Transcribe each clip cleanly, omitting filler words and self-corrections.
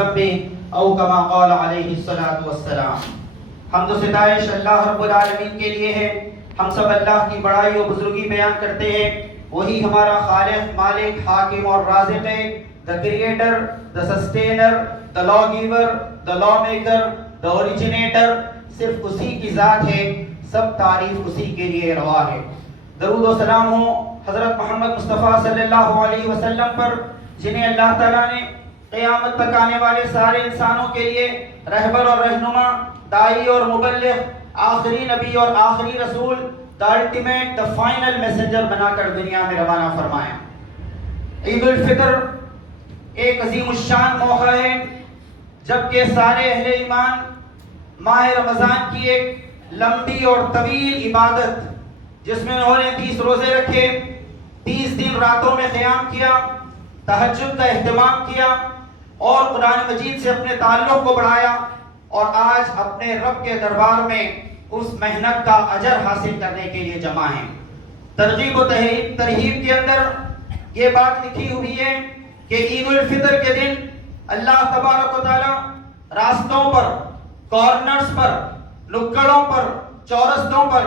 او کما قال علیہ الصلوۃ والسلام۔ حمد و ستائش اللہ رب العالمین کے لیے ہے۔ ہم سب اللہ کی بڑائی و بزرگی بیان کرتے ہیں۔ وہی ہمارا خالق، مالک، حاکم اور رازق ہے۔ the creator, the sustainer, the lawgiver, the lawmaker, the originator، صرف اسی کی ذات ہے، سب تعریف اسی کے لیے روا ہے۔ درود و سلام ہو حضرت محمد مصطفیٰ صلی اللہ علیہ وسلم پر، جنہیں اللہ تعالیٰ نے قیامت تک آنے والے سارے انسانوں کے لیے رہبر اور رہنما، داعی اور مبلغ، آخری نبی اور آخری رسول، the ultimate, the final messenger بنا کر دنیا میں روانہ فرمایا۔ عید الفطر ایک عظیم الشان موقع ہے جبکہ سارے اہل ایمان ماہ رمضان کی ایک لمبی اور طویل عبادت، جس میں انہوں نے 30 روزے رکھے، 30 دن راتوں میں قیام کیا، تہجد کا اہتمام کیا اور قرآن مجید سے اپنے تعلق کو بڑھایا، اور آج اپنے رب کے دربار میں اس محنت کا اجر حاصل کرنے کے لیے جمع ہیں۔ ترغیب و ترہیب کے اندر یہ بات لکھی ہوئی ہے کہ عید الفطر کے دن اللہ تبارک و تعالی راستوں پر، کارنرز پر، نکڑوں پر، چورستوں پر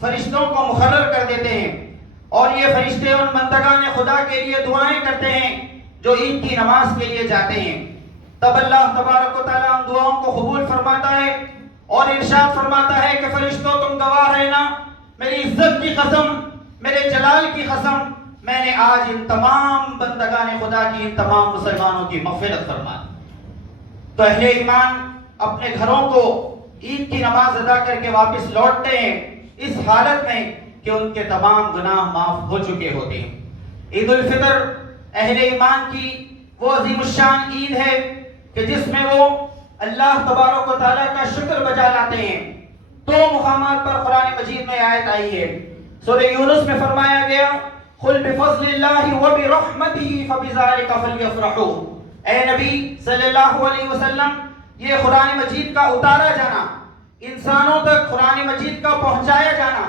فرشتوں کو مقرر کر دیتے ہیں، اور یہ فرشتے ان بندگان خدا کے لیے دعائیں کرتے ہیں جو عید کی نماز کے لیے جاتے ہیں۔ تب اللہ تبارک و تعالی ان دعاؤں کو قبول فرماتا ہے اور ارشاد فرماتا ہے کہ فرشتوں تم گواہ رہنا، میری عزت کی قسم، میرے جلال کی قسم، میں نے آج ان تمام بندگان خدا کی، ان تمام مسلمانوں کی مغفرت فرما دی۔ تو اہل ایمان اپنے گھروں کو عید کی نماز ادا کر کے واپس لوٹتے ہیں اس حالت میں کہ ان کے تمام گناہ معاف ہو چکے ہوتے ہیں۔ عید الفطر اہل ایمان کی وہ عظیم الشان عید ہے کہ جس میں وہ اللہ تبارک و تعالیٰ کا شکر بجا لاتے ہیں۔ 2 مقامات پر قرآن مجید میں آیت آئی ہے۔ سورہ یونس میں فرمایا گیا قُلْ بِفَضْلِ اللَّهِ وَبِرَحْمَتِهِ فَبِذَلِكَ فَلْيَفْرَحُوا۔ اے نبی صلی اللہ علیہ وسلم، یہ قرآن مجید کا اتارا جانا، انسانوں تک قرآن مجید کا پہنچایا جانا،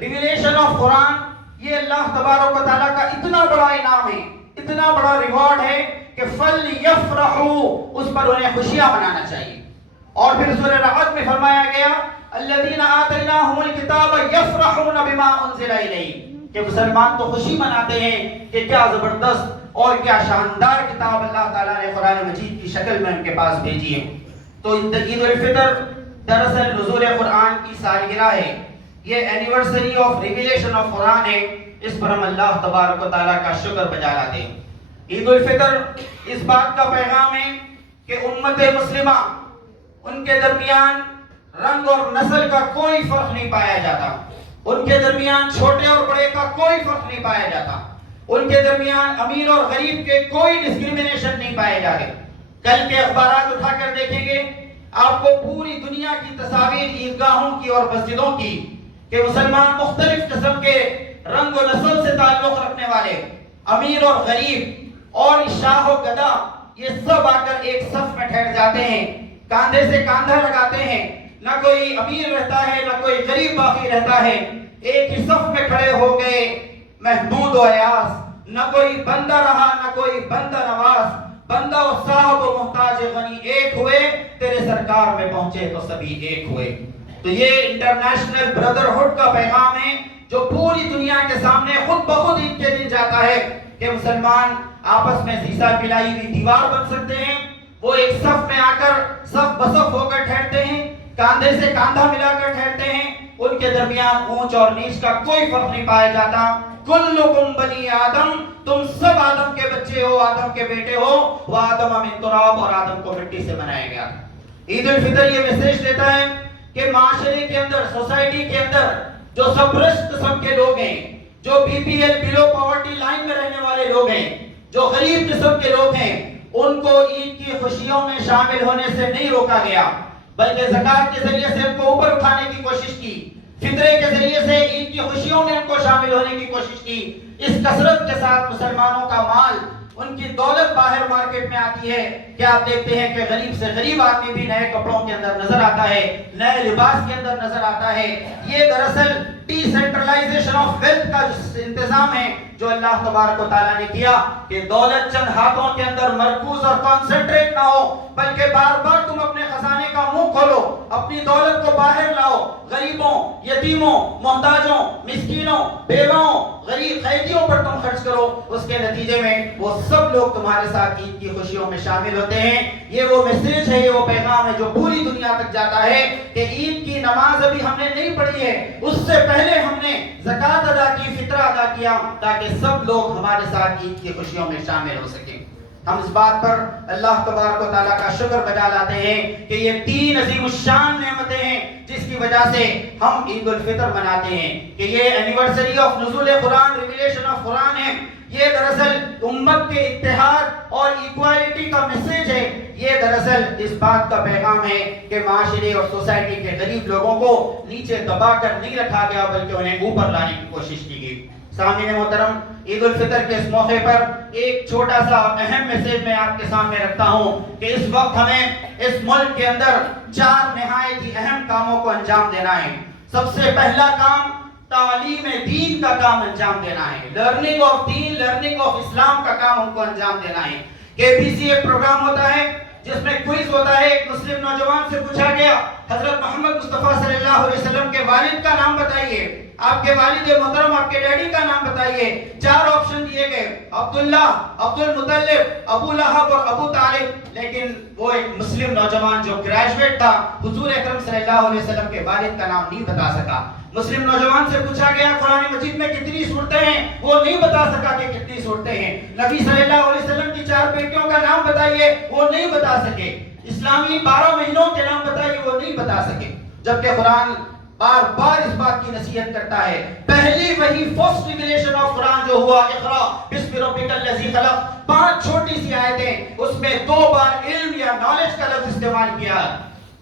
ریویلیشن آف قرآن، یہ اللہ تبارک و تعالیٰ کا اتنا بڑا انعام ہے، اتنا بڑا ریوارڈ ہے کہ فَلْيَفْرَحُوا، اس پر انہیں خوشیاں منانا چاہیے۔ اور پھر سورہ رعد میں فرمایا گیا الَّذِينَ آتَيْنَاهُمُ الْكِتَابَ يَفْرَحُونَ بِمَا أُنزِلَ إِلَيْهِمْ، کہ مسلمان تو خوشی مناتے ہیں کہ کیا زبردست اور کیا شاندار کتاب اللہ تعالیٰ نے قرآن مجید کی شکل میں ان کے پاس بھیجی ہے۔ تو عید الفطر دراصل نزول قرآن کی سالگرہ ہے، یہ اینیورسری آف ریویلیشن آف قرآن ہے، اس پر ہم اللہ تبارک و تعالیٰ کا شکر بجا لاتے ہیں۔ عید الفطر اس بات کا پیغام ہے کہ امت مسلمہ، ان کے درمیان رنگ اور نسل کا کوئی فرق نہیں پایا جاتا، ان کے درمیان چھوٹے اور بڑے کا کوئی فرق نہیں پایا جاتا، ان کے درمیان امیر اور غریب کے کوئی ڈسکریمنیشن نہیں پائے جاتے۔ کل کے اخبارات اٹھا کر دیکھیں گے آپ کو پوری دنیا کی تصاویر عیدگاہوں کی اور مسجدوں کی، کہ مسلمان مختلف قسم کے رنگ و نسل سے تعلق رکھنے والے، امیر اور غریب اور شاہ و گدا، یہ سب آ کر ایک صف میں ٹھہر جاتے ہیں، کاندھے سے کاندھا لگاتے ہیں، نہ کوئی امیر رہتا ہے نہ کوئی غریب باقی رہتا ہے، ایک ہی صف میں کھڑے ہو گئے محمود و ایاز، نہ کوئی بندہ رہا نہ کوئی بندہ نواز، بندہ و صاحب و محتاج غنی ایک ہوئے، تیرے سرکار میں پہنچے تو سبھی ایک ہوئے۔ تو یہ انٹرنیشنل بردرہڈ کا پیغام ہے جو پوری دنیا کے سامنے خود بخود عید کے دن جاتا ہے کہ مسلمان آپس میں سیسا پلائی ہوئی دیوار بن سکتے ہیں، وہ ایک صف میں آ کر صف بصف ہو کر ٹھہرتے ہیں، کاندھے سے کاندھا ملا کر ٹھہرتے ہیں، ان کے درمیان اونچ اور نیچ کا کوئی فرق نہیں پایا جاتا۔ کلکم بنی آدم، تم سب آدم کے بچے ہو، آدم کے بیٹے ہو، وآدم من تراب، اور آدم کو مٹی سے بنایا گیا۔ عید الفطر یہ میسج دیتا ہے کہ معاشرے کے اندر، سوسائٹی کے اندر جو سپرسٹ قسم کے لوگ ہیں، جو بی پی ایل بلو پاورٹی لائن میں رہنے والے لوگ ہیں، جو غریب قسم کے لوگ ہیں، ان کو عید کی خوشیوں میں شامل ہونے سے نہیں روکا گیا، بلکہ زکوٰۃ کے ذریعے سے ان کو اوپر اٹھانے کی کوشش کی، فطرے کے ذریعے سے عید کی خوشیوں میں ان کو شامل ہونے کی کوشش کی۔ اس کثرت کے ساتھ مسلمانوں کا مال ان کی دولت باہر مارکیٹ میں آتی ہے کہ آپ دیکھتے ہیں کہ غریب سے غریب آدمی بھی نئے کپڑوں کے اندر نظر آتا ہے، نئے لباس کے اندر نظر آتا ہے۔ یہ دراصل ڈی سینٹرلائزیشن آف ویلتھ کا انتظام ہے جو اللہ تبارک و تعالیٰ نے کیا کہ دولت چند ہاتھوں کے اندر مرکوز اور کانسنٹریٹ نہ ہو، بلکہ بار بار تم اپنے خزانے کا منہ کھولو، اپنی دولت کو باہر لاؤ، غریبوں، یتیموں، محتاجوں، مسکینوں، بیواؤں، غریب قیدیوں پر تم خرچ کرو۔ اس کے نتیجے میں وہ سب لوگ تمہارے ساتھ عید کی خوشیوں میں شامل ہوتے ہیں۔ یہ وہ میسیج ہے، یہ وہ پیغام ہے جو پوری دنیا تک جاتا ہے کہ عید کی نماز ابھی ہم نے نہیں پڑھی ہے، اس سے پہلے ہم نے زکوٰۃ ادا کی، فطرہ ادا کیا، تاکہ سب لوگ ہمارے ساتھ عید کی خوشیوں میں شامل ہو سکیں۔ ہم اس بات پر اللہ تبارک و تعالیٰ کا شکر بجا لاتے ہیں کہ یہ تین عظیم الشان نعمتیں ہیں جس کی وجہ سے ہم عید الفطر مناتے ہیں، کہ یہ اینیورسری آف نزول قرآن، ریویلیشن آف قرآن ہے۔ یہ دراصل امت کے اتحاد اور ایکوالٹی کا میسیج ہے۔ یہ دراصل اس بات کا پیغام ہے کہ معاشرے اور سوسائٹی کے غریب لوگوں کو نیچے دبا کر نہیں رکھا گیا بلکہ انہیں اوپر لانے کی کوشش کی گئی۔ سامعین محترم، عید الفطر کے اس موقع پر ایک چھوٹا سا اہم میسیج میں آپ کے سامنے رکھتا ہوں کہ اس وقت ہمیں اس ملک کے اندر 4 نہایت ہی اہم کاموں کو انجام دینا ہے۔ سب سے پہلا کام تعلیم دین کا کام انجام دینا ہے، لرننگ آف دین، لرننگ آف اسلام کا کام ہم کو انجام دینا ہے۔ KBC ایک پروگرام ہوتا ہے جس میں کوئز ہوتا ہے۔ ایک مسلم نوجوان سے پوچھا گیا، حضرت محمد مصطفیٰ صلی اللہ علیہ وسلم کے والد کا نام بتائیے، آپ کے والد محترم، آپ کے ڈیڈی کا نام بتائیے۔ 4 آپشن دیے گئے، عبداللہ، عبد المطلب، ابو لہب اور ابو طالب۔ لیکن وہ ایک مسلم نوجوان جو گریجویٹ تھا، حضور اکرم صلی اللہ علیہ وسلم کے والد کا نام نہیں بتا سکا۔ مسلم نوجوان سے پوچھا گیا قرآن مجید میں کتنی سورتیں ہیں، وہ نہیں بتا سکا کہ کتنی سورتیں ہیں۔ نبی صلی اللہ علیہ وسلم کی 4 بیٹیوں کا نام بتائیے، وہ نہیں بتا سکے۔ اسلامی 12 مہینوں کے نام بتائیے، وہ نہیں بتا سکے۔ جبکہ قرآن بار بار اس بات کی نصیحت کرتا ہے۔ پہلی وہی فرسٹ ریویلیشن آف قرآن جو ہوا، اقرا بسم ربک الذی خلق، 5 چھوٹی سی آیتیں، اس میں 2 بار علم یا نالج کا لفظ استعمال کیا۔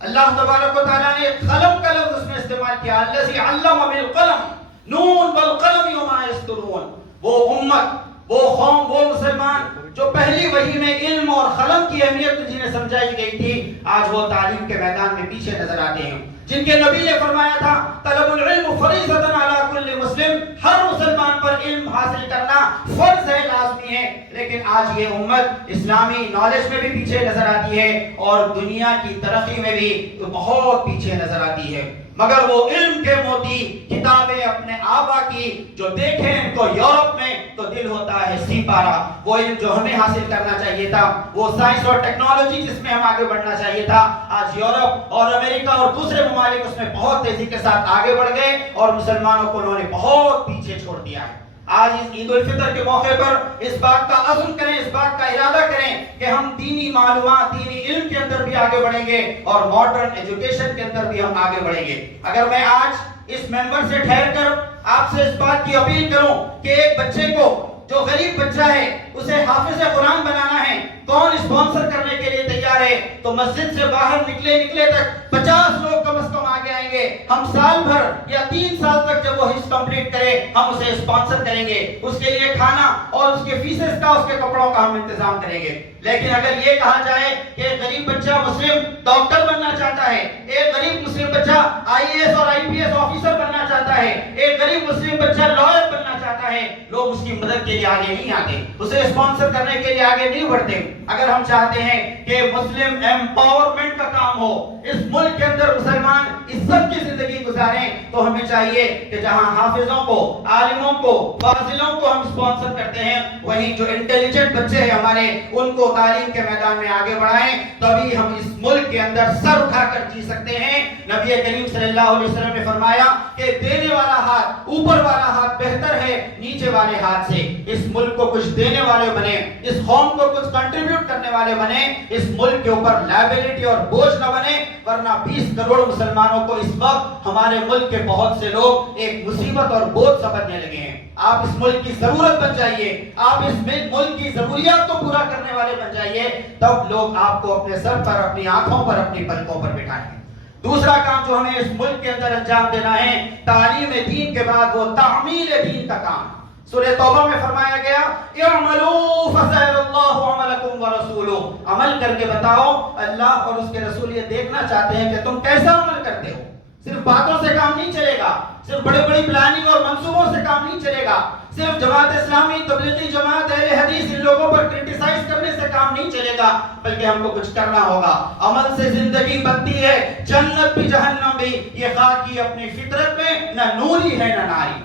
اللہ تبارک و تعالیٰ نے قلم کا لفظ اس میں استعمال کیا، الذی علم بالقلم، نون والقلم وما یسطرون۔ وہ امت، وہ قوم، وہ مسلمان جو پہلی وحی میں علم اور قلم کی اہمیت جنہیں سمجھائی گئی تھی، آج وہ تعلیم کے میدان میں پیچھے نظر آتے ہیں۔ جن کے نبی نے فرمایا تھا طلب العلم فریضۃ علی کل مسلم، ہر مسلمان پر علم حاصل کرنا فرض ہے، لازمی ہے۔ لیکن آج یہ امت اسلامی نالج میں بھی پیچھے نظر آتی ہے اور دنیا کی ترقی میں بھی بہت پیچھے نظر آتی ہے۔ مگر وہ علم کے موتی کتابیں اپنے آبا کی جو دیکھیں ان کو یورپ میں تو دل ہوتا ہے سی پارا۔ وہ علم جو ہمیں حاصل کرنا چاہیے تھا، وہ سائنس اور ٹیکنالوجی جس میں ہم آگے بڑھنا چاہیے تھا، آج یورپ اور امریکہ اور دوسرے ممالک اس میں بہت تیزی کے ساتھ آگے بڑھ گئے اور مسلمانوں کو انہوں نے بہت پیچھے چھوڑ دیا ہے۔ آج اس عید الفطر کے موقع پر اس بات کا عزم کریں، اس بات کا ارادہ کریں کہ ہم دینی معلومات، دینی علم کے اندر بھی آگے بڑھیں گے اور ماڈرن ایجوکیشن کے اندر بھی ہم آگے بڑھیں گے۔ اگر میں آج اس ممبر سے ٹھہر کر آپ سے اس بات کی اپیل کروں کہ ایک بچے کو جو غریب بچہ ہے اسے حافظ قرآن بنانا ہے، کون اسپانسر کرنے کے لیے تیار ہے؟ تو مسجد سے باہر نکلے تک 50 لوگ کم از کم آگے آئیں گے۔ ہم سال بھر یا 3 سال تک جب وہ حفظ کمپلیٹ کرے ہم اسے اسپانسر کریں گے، اس کے لیے کھانا اور اس کے فیسز کا، اس کے کپڑوں کا ہم انتظام کریں گے۔ لیکن اگر یہ کہا جائے کہ ایک غریب بچہ مسلم ڈاکٹر بننا چاہتا ہے، ایک غریب مسلم بچہ IAS اور IPS آفیسر بننا چاہتا ہے، ایک غریب مسلم بچہ لائر بننا چاہتا ہے، لوگ اس کی مدد کے لیے آگے نہیں آتے، اسے اسپانسر کرنے کے لیے آگے نہیں بڑھتے۔ اگر ہم چاہتے ہیں کہ مسلم ایمپاورمنٹ کا کام ہو، اس ملک کے اندر مسلمان عزت کی زندگی گزاریں، تو ہمیں چاہیے کہ جہاں حافظوں کو، عالموں کو، فاضلوں کو ہم اسپانسر کرتے ہیں، وہیں جو انٹیلیجنٹ بچے ہیں ہمارے، ان کو تعلیم کے میدان میں آگے بڑھائیں، تبھی ہم اس ملک کے اندر سر اٹھا کر جی سکتے ہیں۔ نبی کریم صلی اللہ علیہ وسلم نے فرمایا کہ دینے والا ہاتھ، اوپر والا ہاتھ بہتر ہے نیچے والے ہاتھ سے۔ اس ملک کو کچھ دینے والے بنے، اس قوم کو کچھ کنٹریبیوٹ کرنے والے بنے، اس ملک کے اوپر لائبلٹی اور بوجھ نہ بنے، ورنہ 20 کروڑ مسلمانوں کو اس وقت ہمارے ملک کے بہت سے لوگ ایک مصیبت اور بوجھ سمجھنے لگے ہیں۔ آپ اس ملک کی ضرورت بن جائیے، آپ اس ملک کی ضروریات کو پورا کرنے والے بن جائیے، تب لوگ آپ کو اپنے سر پر، اپنی آنکھوں پر، اپنی پلکوں پر بٹھائیں گے۔ دوسرا کام جو ہمیں اس ملک کے اندر انجام دینا ہے تعلیم دین کے بعد، وہ تعمیل دین کا کام۔ سورہ توبہ میں فرمایا گیا اعملوا فسيرى الله عملكم ورسوله، عمل کر کے بتاؤ، اللہ اور اس کے رسول یہ دیکھنا چاہتے ہیں کہ تم کیسا عمل کرتے ہو۔ صرف باتوں سے کام نہیں چلے گا، صرف بڑی بڑی پلاننگ اور منصوبوں سے کام نہیں چلے گا، صرف جماعت اسلامی، تبلیغی جماعت، اہل حدیث ان لوگوں پر کرٹیسائز کرنے سے کام نہیں چلے گا، بلکہ ہم کو کچھ کرنا ہوگا۔ عمل سے زندگی بنتی ہے، جنت بھی جہنم بھی، یہ خاک کی اپنی فطرت میں نہ نوری ہے نہ ناری۔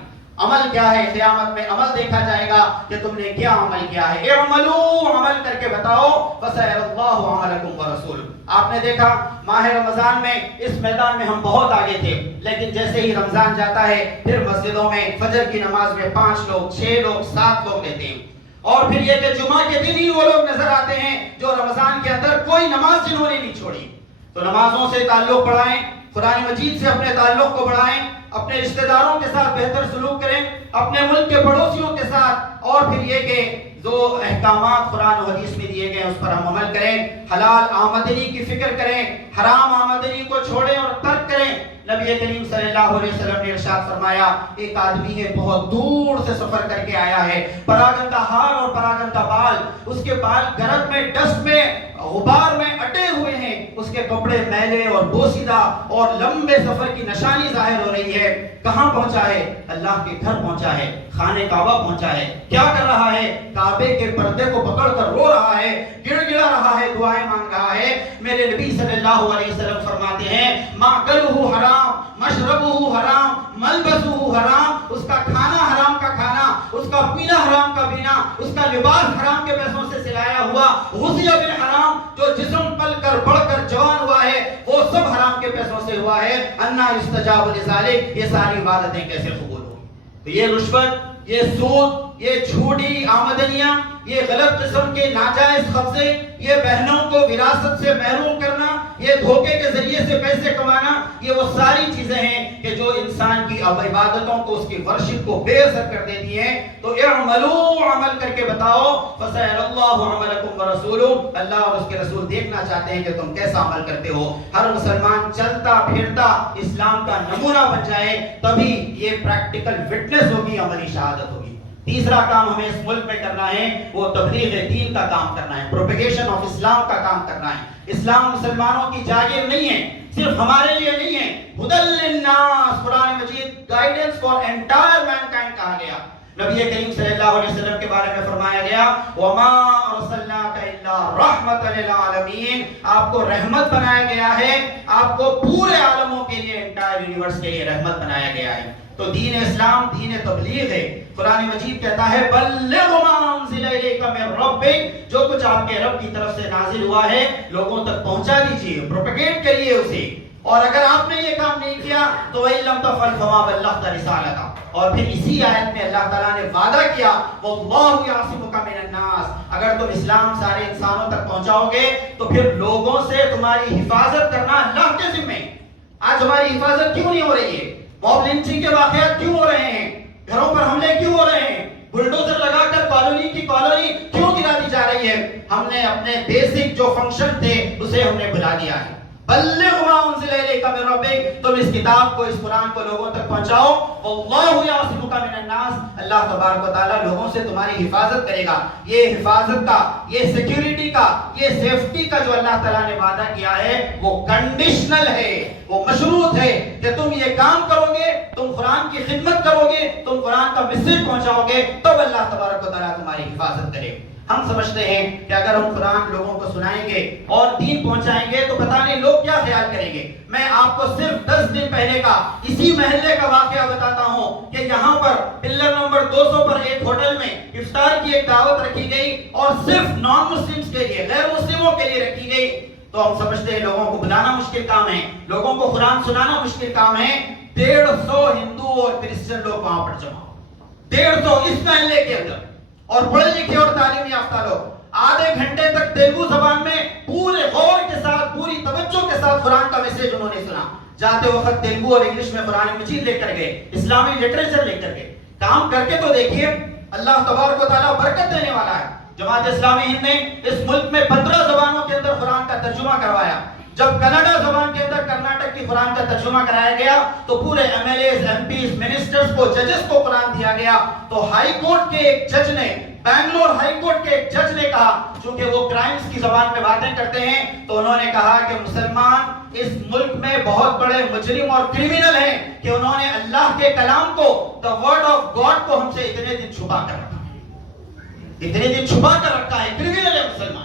عمل کیا ہے؟ قیامت میں عمل دیکھا جائے گا کہ تم نے کیا عمل کیا ہے۔ اعملوا، عمل کر کے بتاؤ، فسيرى الله عملكم ورسوله۔ آپ نے دیکھا ماہ رمضان میں اس میدان میں ہم بہت آگے تھے، لیکن جیسے ہی رمضان جاتا ہے پھر مسجدوں میں فجر کی نماز میں 5 لوگ، 6 لوگ، 7 لوگ لیتے ہیں، اور پھر یہ کہ جمعہ کے دن ہی وہ لوگ نظر آتے ہیں جو رمضان کے اندر کوئی نماز جنہوں نے نہیں چھوڑی۔ تو نمازوں سے تعلق بڑھائیں، قرآن مجید سے اپنے تعلق کو بڑھائیں، اپنے رشتہ داروں کے ساتھ بہتر سلوک کریں، اپنے ملک کے پڑوسیوں کے ساتھ، اور پھر یہ کہ جو احکامات قرآن و حدیث میں دیے گئے اس پر ہم عمل کریں، حلال آمدنی کی فکر کریں، حرام آمدنی کو چھوڑیں اور ترک کریں۔ نبی کریم صلی اللہ علیہ وسلم نے ارشاد فرمایا، ایک آدمی ہے بہت دور سے سفر کر کے آیا ہے، پراگندہ ہار اور پراگندہ بال، اس کے بال گرد میں، ڈسٹ میں، غبار میں اٹے ہوئے ہیں، اس کے کپڑے میلے اور بوسیدہ اور لمبے سفر کی نشانی ظاہر ہو رہی ہے۔ کہاں پہنچا ہے؟ اللہ کے گھر پہنچا ہے، خانہ کعبہ پہنچا ہے۔ کیا کر رہا ہے؟ کعبے کے پردے کو پکڑ کر رو رہا ہے، گڑ گڑا رہا ہے، دعائیں مانگ رہا ہے۔ میرے نبی صلی اللہ علیہ وسلم فرماتے ہیں، ماکلہ حرام، مشربہ حرام، ملبسہ حرام، اس کا کھانا حرام کا کھانا، اس کا پینا حرام کا پینا، اس کا لباس حرام کے پیسوں سے سلایا ہوا، غذی بالحرام، جو جسم پل کر بڑھ کر جوان ہوا ہے وہ سب حرام کے پیسوں سے ہوا ہے۔ انا یستجاب لذالک، یہ ساری عبادتیں کیسے قبول ہوں؟ تو یہ رشوت، یہ سود، یہ جھوٹی آمدنیاں، یہ غلط قسم کے ناجائز قبضے، یہ بہنوں کو وراثت سے محروم کرنا، یہ دھوکے کے ذریعے سے پیسے کمانا، یہ وہ ساری چیزیں ہیں کہ جو انسان کی عبادتوں کو، اس کی ورشپ کو بے اثر کر دیتی ہیں۔ تو اعملوا، عمل کر کے بتاؤ، فسيرى الله عملكم ورسوله، اللہ اور اس کے رسول دیکھنا چاہتے ہیں کہ تم کیسا عمل کرتے ہو۔ ہر مسلمان چلتا پھرتا اسلام کا نمونہ بن جائے، تبھی یہ پریکٹیکل وٹنس ہوگی، عملی شہادت ہوگی۔ تیسرا کام ہمیں اس ملک میں کرنا ہے وہ تبلیغ دین کا کام کرنا ہے، پروپیگیشن آف اسلام کا کام کرنا ہے۔ اسلام مسلمانوں کی جاگیر نہیں ہے، صرف ہمارے لیے نہیں ہے۔ ہدی للناس، قرآن مجید گائیڈنس فار انٹائر مینکائنڈ کہا گیا۔ نبی کریم صلی اللہ علیہ وسلم کے بارے میں فرمایا گیا، وما ارسلناک الا رحمۃ للعالمین، آپ کو رحمت بنایا گیا ہے، آپ کو پورے عالموں کے لیے، انٹائر یونیورس کے لیے رحمت بنایا گیا ہے۔ تو دین اسلام دین تبلیغ ہے۔ قرآن مجید کہتا ہے بلغ ما انزل الیک من ربک، جو کچھ آپ کے رب کی طرف سے نازل ہوا ہے لوگوں تک پہنچا دیجئے، پروپیگیٹ کریے اسے۔ اور اگر آپ نے یہ کام نہیں کیا تو وَإِن لَّمْ تَفْعَلْ فَمَا بَلَّغْتَ رِسَالَتَهُ، اور پھر اسی آیت میں اللہ تعالیٰ نے وعدہ کیا وَاللَّهُ يَعْصِمُكَ مِنَ النَّاسِ، اگر تم اسلام سارے انسانوں تک پہنچاؤ گے تو پھر لوگوں سے تمہاری حفاظت کرنا اللہ کے ذمہ۔ آج ہماری حفاظت کیوں نہیں ہو رہی ہے؟ موب لنچنگ کے واقعات کیوں ہو رہے ہیں؟ گھروں پر حملے کیوں ہو رہے ہیں؟ بلڈوزر لگا کر کالونی کی کالونی کیوں گرا دی جا رہی ہے؟ ہم نے اپنے بیسک جو فنکشن تھے اسے ہم نے بھلا دیا ہے۔ بلغ ما انزل الیک من ربک، تم اس کتاب کو، اس قرآن کو لوگوں تک پہنچاؤ۔ واللہ یعصمک من الناس، اللہ تبارک و تعالیٰ لوگوں سے تمہاری حفاظت کرے گا۔ یہ حفاظت کا، یہ سیکیورٹی کا، یہ سیفٹی کا جو اللہ تعالیٰ نے وعدہ کیا ہے وہ کنڈیشنل ہے، وہ مشروط ہے کہ تم یہ کام کرو گے، تم قرآن کی خدمت کرو گے، تم قرآن کا میسج پہنچاؤ گے، تب اللہ تبارک و تعالیٰ تمہاری حفاظت کرے۔ ہم سمجھتے ہیں کہ اگر ہم قرآن لوگوں کو سنائیں گے اور دین پہنچائیں گے تو پتہ نہیں لوگ کیا خیال کریں گے۔ میں آپ کو صرف 10 دن پہلے کا اسی محلے کا واقعہ بتاتا ہوں کہ یہاں پر پلر نمبر 200 پر ایک ہوٹل میں افطار کی ایک دعوت رکھی گئی اور صرف نان مسلمز کے لیے، غیر مسلموں کے لیے رکھی گئی۔ تو ہم سمجھتے ہیں لوگوں کو بلانا مشکل کام ہے، لوگوں کو قرآن سنانا مشکل کام ہے۔ 150 ہندو اور کرسچن لوگ وہاں پر جمع، 150 اس محلے کے اندر، اور پڑھے لکھے اور تعلیم یافتہ لوگ۔ آدھے گھنٹے تک تیلگو زبان میں پورے غور کے ساتھ، پوری توجہ کے ساتھ قرآن کا میسج انہوں نے سنا۔ جاتے وقت تیلگو اور انگلش میں قرآن مجید لے کر گئے، اسلامی لٹریچر لے کر گئے۔ کام کر کے تو دیکھیے، اللہ تبارک و تعالیٰ برکت دینے والا ہے۔ جماعت اسلامی ہند نے اس ملک میں 15 زبانوں کے اندر قرآن کا ترجمہ کروایا۔ جب کناڈا زبان کے اندر کرناٹک کی قرآن کا ترجمہ کرایا گیا تو پورے MLAs, MPs, ministers کو، ججز کو قرآن دیا گیا، تو ہائی کورٹ کے ایک جج نے، بنگلور ہائی کورٹ کے ایک جج نے کہا، چونکہ وہ کرائمز کی زبان میں باتیں کرتے ہیں، تو انہوں نے کہا کہ مسلمان اس ملک میں بہت بڑے مجرم اور کرمینل ہیں کہ انہوں نے اللہ کے کلام کو، the word of God کو ہم سے اتنے دن چھپا کر رکھا ہے، اتنے دن چھپا کر رکھا ہے، کرمینل ہے مسلمان،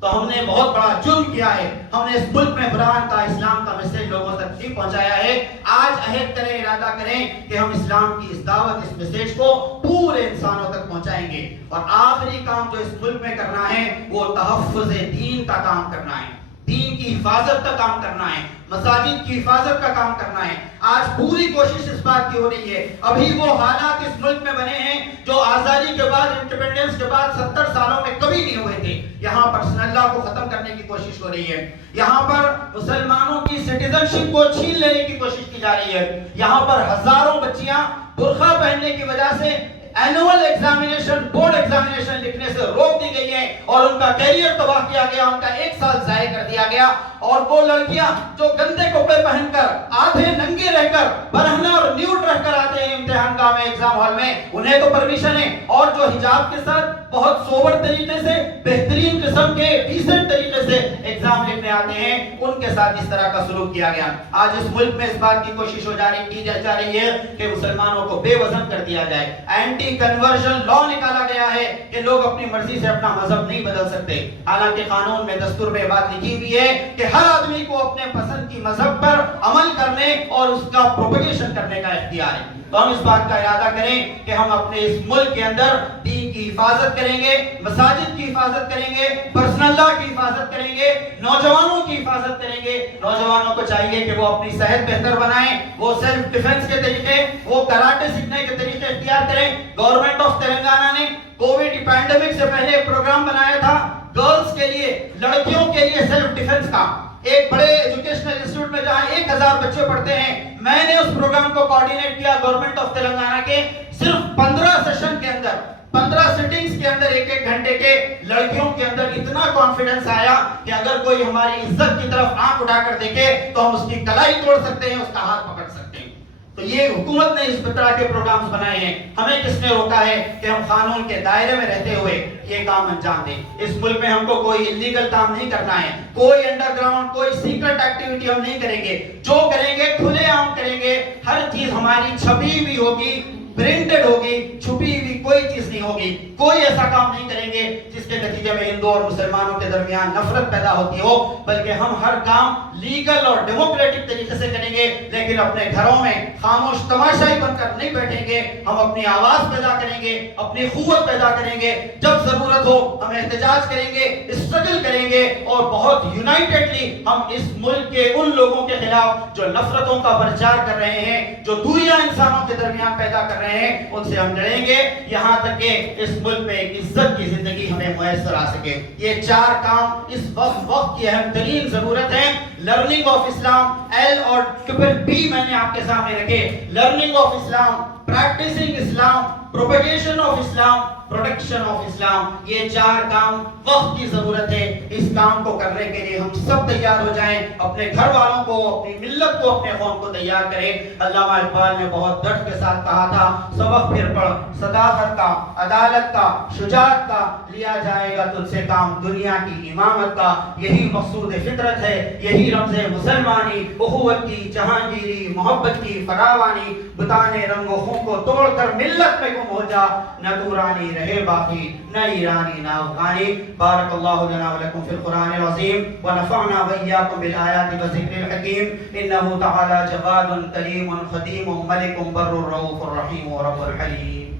تو ہم نے بہت بڑا جرم کیا ہے، ہم نے اس ملک میں قرآن کا، اسلام کا میسج لوگوں تک نہیں پہنچایا ہے۔ آج عہد کریں، ارادہ کریں کہ ہم اسلام کی اس دعوت، اس میسج کو پورے انسانوں تک پہنچائیں گے، اور آخری کام جو اس ملک میں کرنا ہے وہ تحفظ دین کا کام کرنا ہے، دین کی حفاظت کا کام کرنا ہے، مساجد کی حفاظت کا کام کرنا ہے۔ آج پوری کوشش اس بات کی ہو رہی ہے، ابھی وہ حالات اس ملک میں بنے ہیں جو آزادی کے بعد، انڈیپینڈنس کے بعد 70 سالوں میں کبھی نہیں ہوئے تھے۔ یہاں پر سن اللہ کو ختم کرنے کی کوشش ہو رہی ہے، یہاں پر مسلمانوں کی سٹیزن شپ کو چھین لینے کی کوشش کی جا رہی ہے، یہاں پر ہزاروں بچیاں برقع پہننے کی وجہ سے اینوئل ایگزامینیشن، بورڈ ایگزامینیشن لکھنے سے روک دی گئی ہیں، اور ان کا کیریئر تباہ کیا گیا، ان کا 1 سال ضائع کر دیا گیا۔ اور وہ لڑکیاں جو گندے کپڑے پہن کر، آدھے ننگے رہ کر، برہنہ اور نیوڈ رہ کر آتے ہیں امتحان گاہ میں، ایگزام ہال میں، انہیں تو پرمیشن ہے، اور جو حجاب کے ساتھ بہت سوبر طریقے سے، بہترین قسم کے ڈیسنٹ طریقے سے ایگزام لکھنے آتے ہیں، ان کے ساتھ اس طرح کا سلوک کیا گیا۔ آج اس ملک میں اس بات کی کوشش کی جا رہی ہے کہ مسلمانوں کو بے وزن کر دیا جائے، اینٹی کنورژن لا نکالا گیا ہے کہ لوگ اپنی مرضی سے اپنا مذہب نہیں بدل سکتے، حالانکہ قانون میں، دستور میں بات لکھی ہوئی ہے کہ ہر آدمی کو اپنے پسند کی مذہب پر عمل کرنے اور اس کا پروپیگیشن کرنے کا اختیار ہے۔ تو ہم اس بات کا ارادہ کریں کہ ہم اپنے اس ملک کے اندر دین کی حفاظت کریں گے، مساجد کی حفاظت کریں گے، پرسنل لا کی حفاظت کریں گے، نوجوانوں کی حفاظت کریں گے۔ نوجوانوں کو چاہیے کہ وہ اپنی صحت بہتر بنائیں، وہ سیلف ڈیفنس کے طریقے، وہ کراٹے سیکھنے کے طریقے اختیار کریں۔ گورنمنٹ آف تلنگانہ نے کووڈ پینڈیمک سے پہلے ایک پروگرام بنایا تھا گرلز کے لیے، لڑکیوں کے لیے سیلف ڈیفنس کا، ایک بڑے ایجوکیشنل انسٹیٹیوٹ میں جہاں 1000 بچے پڑھتے ہیں۔ میں نے اس پروگرام کو کوارڈینیٹ کیا گورنمنٹ آف تلنگانہ کے، صرف 15 سیشن کے اندر، 15 سیٹنگز کے اندر، 1-1 گھنٹے کے، لڑکیوں کے اندر اتنا کانفیڈنس آیا کہ اگر کوئی ہماری عزت کی طرف آنکھ اٹھا کر دیکھے تو ہم اس کی کلائی توڑ سکتے ہیں، اس کا ہاتھ پکڑ سکتے ہیں۔ تو یہ حکومت نے اس طرح کے پروگرامز بنائے ہیں، ہمیں کس نے روکا ہے کہ ہم قانون کے دائرے میں رہتے ہوئے یہ کام انجام دیں؟ اس ملک میں ہم کو کوئی انلیگل کام نہیں کرنا ہے، کوئی انڈر گراؤنڈ، کوئی سیکرٹ ایکٹیویٹی ہم نہیں کریں گے، جو کریں گے کھلے عام کریں گے، ہر چیز ہماری چھپی ہوئی ہوگی، پرنٹڈ ہوگی، چھپی ہوئی کوئی چیز نہیں ہوگی، کوئی ایسا کام نہیں کریں گے جس کے نتیجے میں ہندو اور مسلمانوں کے درمیان نفرت پیدا ہوتی ہو، بلکہ ہم ہر کام لیگل اور ڈیموکریٹک طریقے سے کریں گے، لیکن اپنے گھروں میں خاموش تماشائی بن کر نہیں بیٹھیں گے، ہم اپنی آواز پیدا کریں گے، اپنی قوت پیدا کریں گے، جب ضرورت ہو ہم احتجاج کریں گے، اسٹرگل کریں گے، اور بہت یونائٹڈلی ہم اس ملک کے ان لوگوں کے خلاف جو نفرتوں کا پرچار کر رہے ہیں، جو دوریاں انسانوں کے درمیان پیدا کر رہے ہیں، ان سے ہم لڑیں گے، یہاں تک کہ اس ملک میں ایک عزت کی زندگی ہمیں میسر آ سکے۔ یہ 4 کام اس وقت کی اہم ترین ضرورت ہے۔ لرننگ آف اسلام، L اور BBB میں نے آپ کے سامنے رکھے، learning of Islam, practising Islam, propagation of Islam, protection of Islam, یہ 4 کام وقت کی ضرورت ہے۔ اس کام کو کرنے کے لیے ہم سب تیار ہو جائیں، اپنے گھر والوں کو، اپنی ملت کو، اپنے قوم کو تیار کریں۔ علامہ اقبال نے بہت ڈٹ کے ساتھ کہا تھا، سبق پھر پڑھ، صداقت کا، عدالت کا، شجاعت کا، لیا جائے گا تجھ سے کام دنیا کی امامت کا۔ یہی مقصود فطرت ہے، یہی رمز مسلمانی، اخوت کی جہانگیری، محبت کی فراوانی، بتانے رنگ و خون کو توڑ کر ملت میں گم ہو جا، نہ دورانی رہے باقی، نہ ایرانی نہ افغانی۔ بارک اللہ لنا ولکم فی القرآن العظیم، ونفعنا وإیاکم بالآیات والذکر الحکیم، انہ تعالی جواد کریم خدیم ملک بر الرؤوف الرحیم رب الحلیم۔